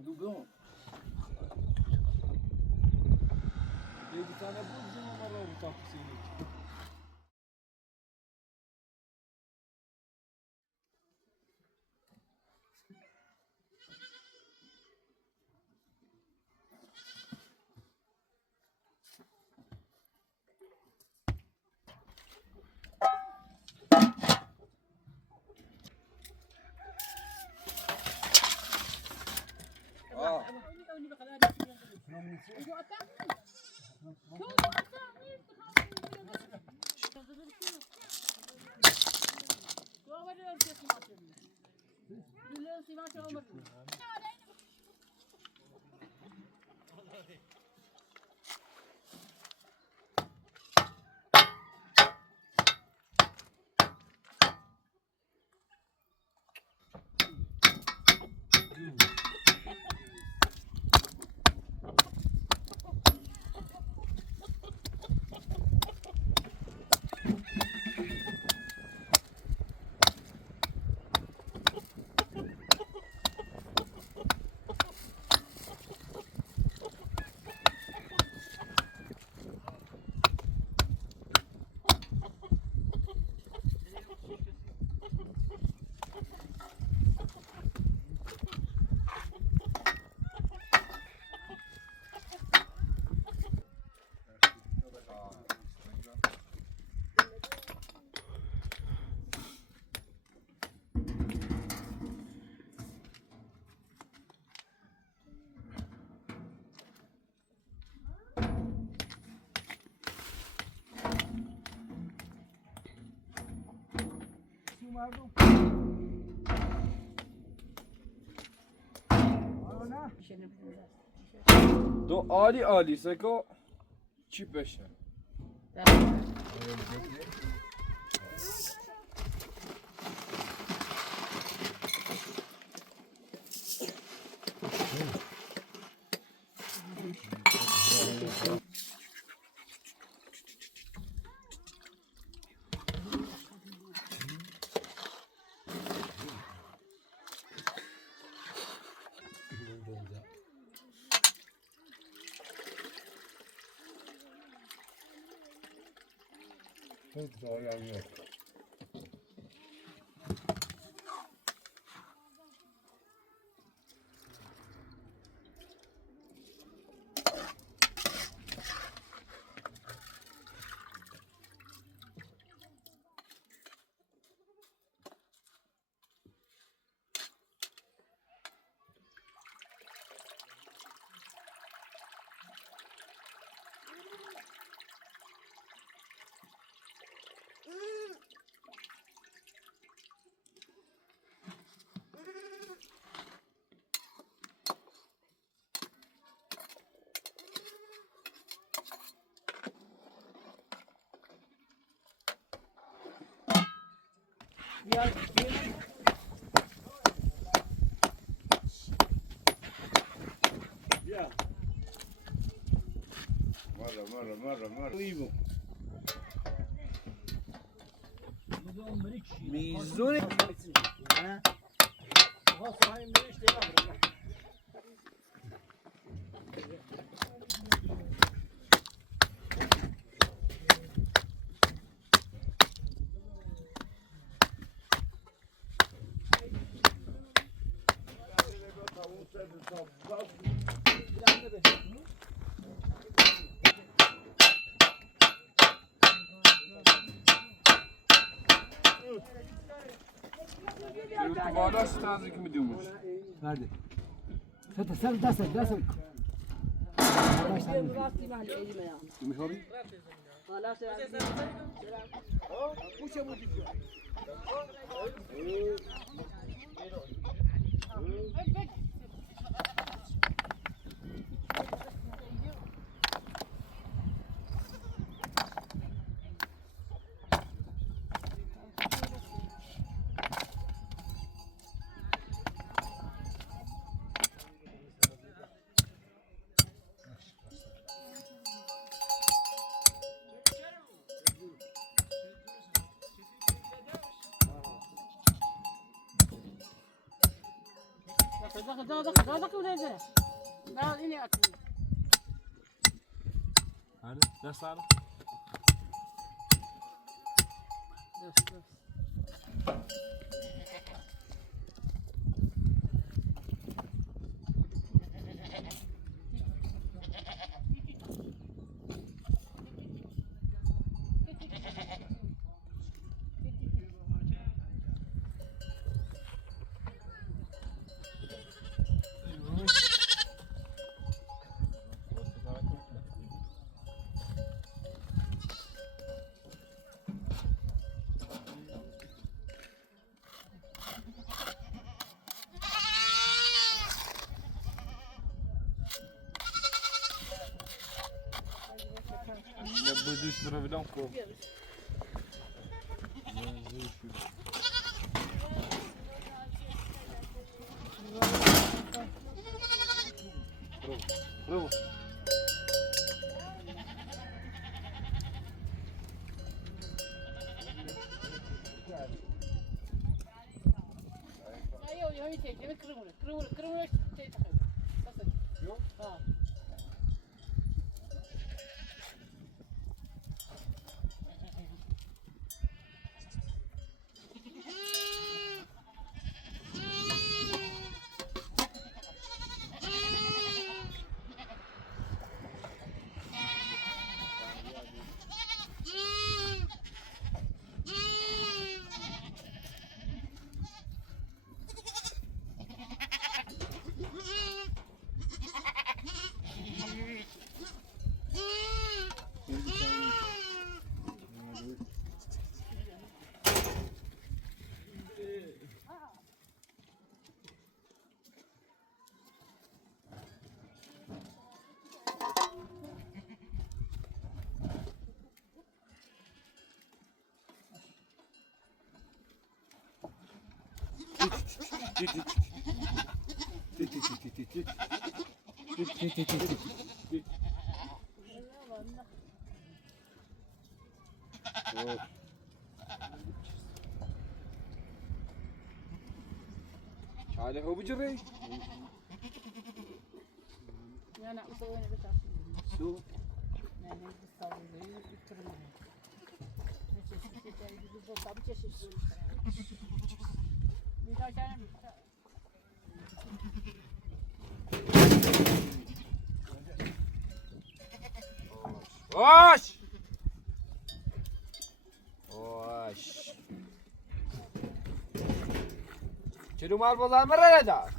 En doublon. Bir tane bu bizim onlarla bu tatlısıydı. Do Ali seko çi peşe. Çok sağlam yok. Marra. Vivo. Mizuni. Bağlar taze kimi diyormuş. Verdi. Sen ders et. Demiş abi. دادك ولازم لا إني أكل Hadi ders al. بس Ne bu düş buradan ko. Bravo. أيوة يا هيك هيك كرمولة Yok. ها Hadi ho bujre. أنا أسوي أنا بتاع Su. يعني بتصور لي يكرمني مش تاني بالضبط طب تشوف بيتا كان Oş. Oş. Çelum albalar mı nerede? Oş.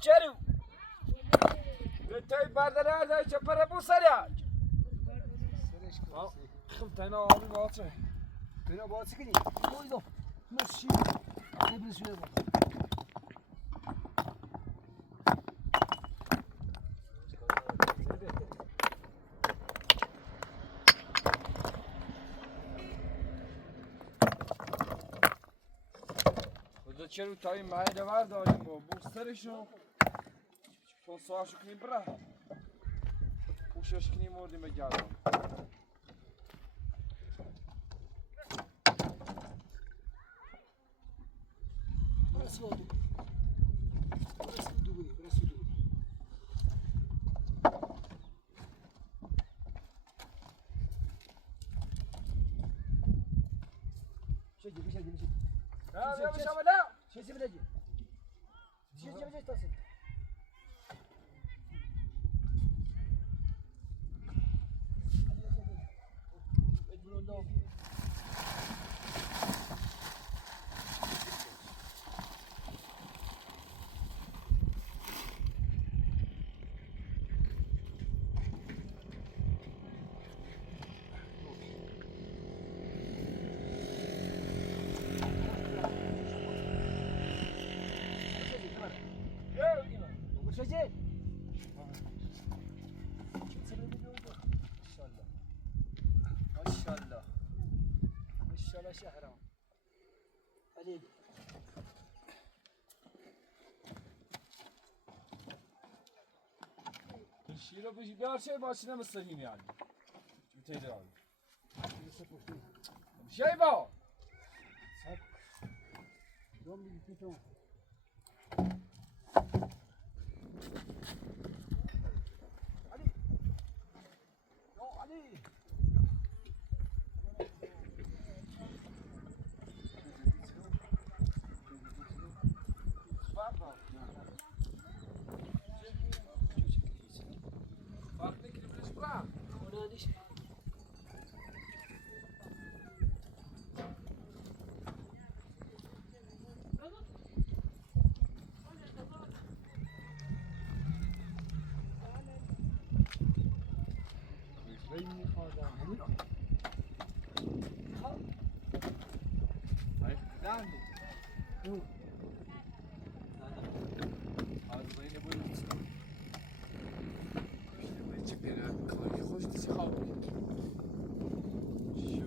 Çelum. Götey bardana da çapara bu sarı. Kim tane abi batı. Tena batı kini. Koydu. Nasıl? Ne bir süre var. Burada çelum tabii mahallede var da oğlum bu sarı şu. Son sağ şu kini bırak. Bu şaşkını mordi me geldi. Burası oldu. Burası Dubai. Burası Dubai. Şey gibi. Ya yapmış ama ne? Sesi bileceğim. Sesi bileceğim tasın. شجاع ماشاءالله ماشاءالله ماشاءالله شهرام علي شیرو بیار چه ماشینه مستقیم yani. Müteydir abi. Şey bu. دوم بيتو علي يو علي Farklı kilitleş bırak. ولا ليش Hayır. Devam et. Az bayına böyle bir çıkıyor. İşte böyle çıkıyor. Kavga hoş bir şey kaldı. Şu.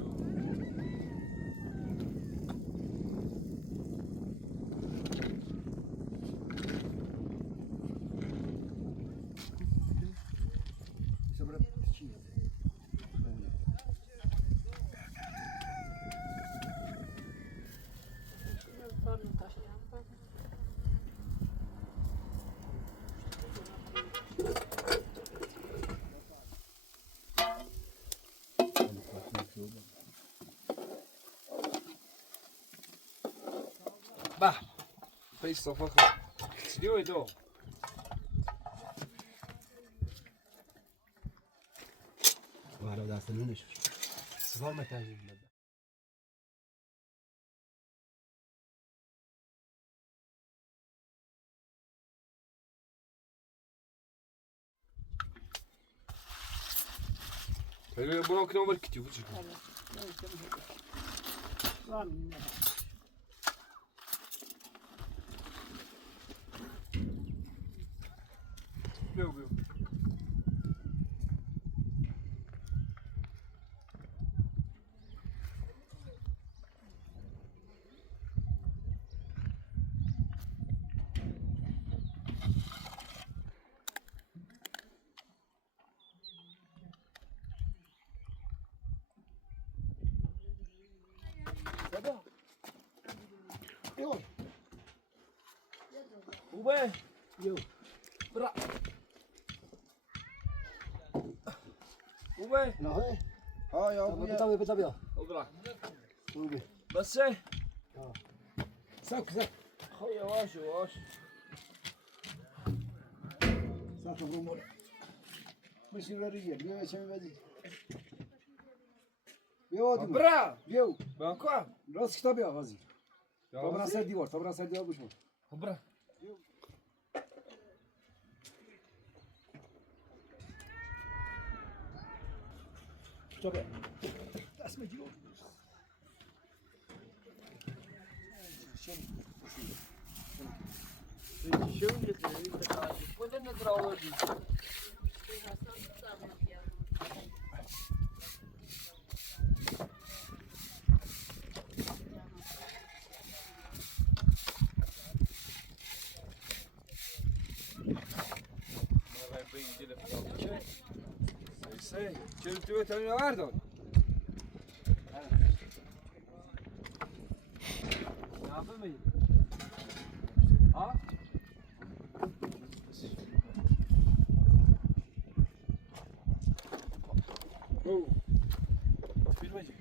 سبرا شيء Torno taşıyan bak. Bah. Fez sofá com. Viu, Edu? وعلى ذا سنونش صغار متاجر Böyle bunu okuyalım bak gidiyor bu çocuk. Var mı ne? Yok yok. بابا يو Ube. يو Bırak. Ube. لا هي Ha ya bu طب ya. طب طب O bırak. طب Bas şey. ساك ساك Hay yavaş yavaş. ساك برومول مش الرجال بيو شمي بدي بيو دي Bırak. بيو Ben koyam. راس كتاب يا غازي Ya طب راس ديوار طب راس ديوار بشو Bırak. طب اسمع ديوار Bu da nedir ağır değil. Sei, c'è il tuo terreno guarda. Ne yapayım? Ha? Oh. Filmacı.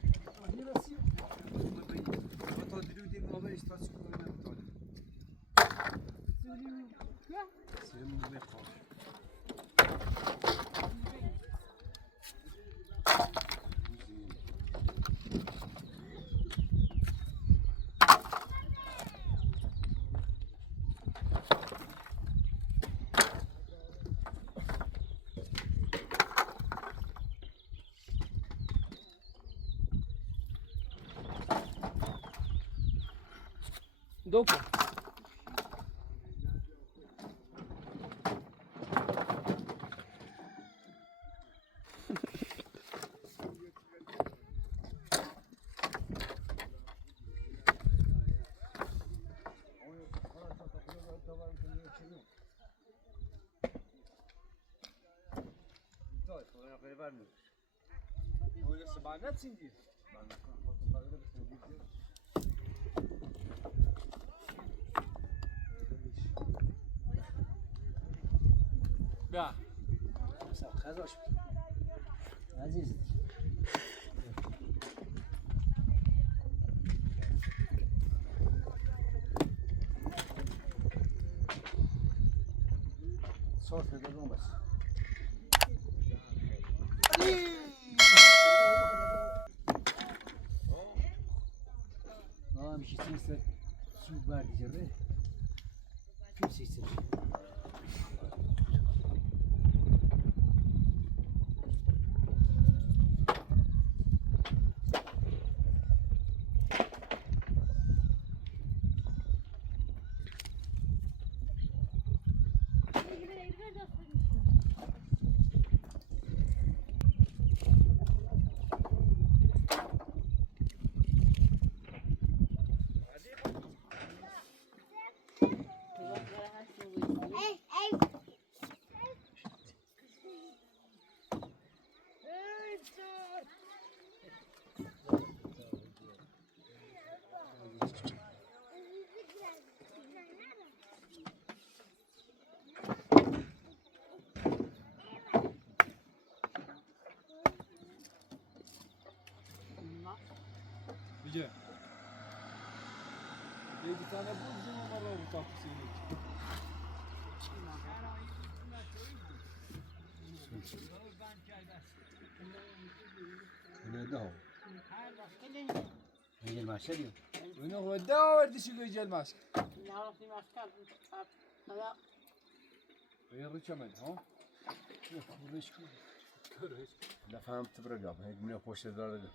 Hatta video değil mi? Haber istasyonlarına yapalım. Senin bu ne kalmış? Dopo. vermiyor. Öyle sabah netsin diye. Ben de kalkmadım da bir şey değil. Ya. Sağ kazaş. Aziz. Sofra da olmaz. Aa bir şey istersen su var diyeceğim. Kimse ister. Gece. 7 tane buldum ama bu kapısını. Ne de o? Yeni başa diyor. Bunu hoda verdi şu güzel mask. Yarıçamen ha? Yok, bu beş gün. La femme تبرق هيك من poşetler dedi.